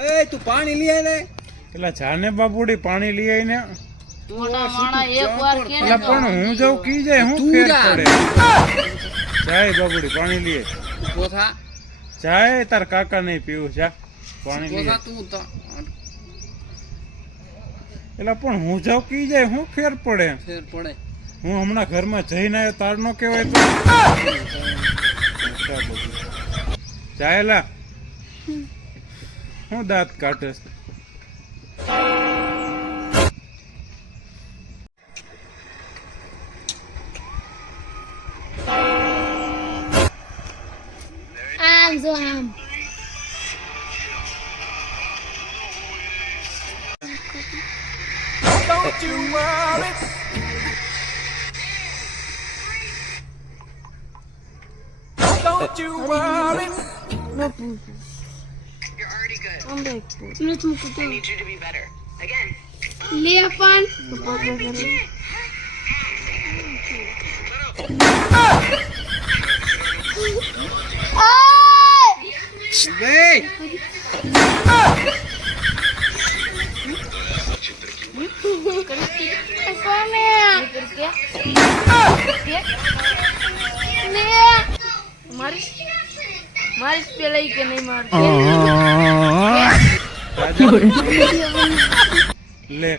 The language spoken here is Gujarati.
એ તું પાણી લઈ આય ને. પેલા જાને બાપુડી પાણી લઈ આવીને. મોટા માણા એકવાર કે પેલા પણ હું જાઉં કી જાય હું તું ફેર જા. પડે. જાય બાપુડી પાણી લઈએ. ઊભો થા. જાય તાર કાકા નહીં પીવું જા પાણી ઊભો લઈએ. થા તું તો. પેલા પણ હું જાઉં કી જાય હું ફેર પડે. ફેર પડે. હું હમણાં ઘરમાં જઈને આવ્યો તાર નો કહેવાય તો ચાયલા હું દાંત કાઢે આમ જો આમ You're already good. I need you to be better. Again. લે પણ બે. કોને લે મારી પેલા કે નહીં માર લે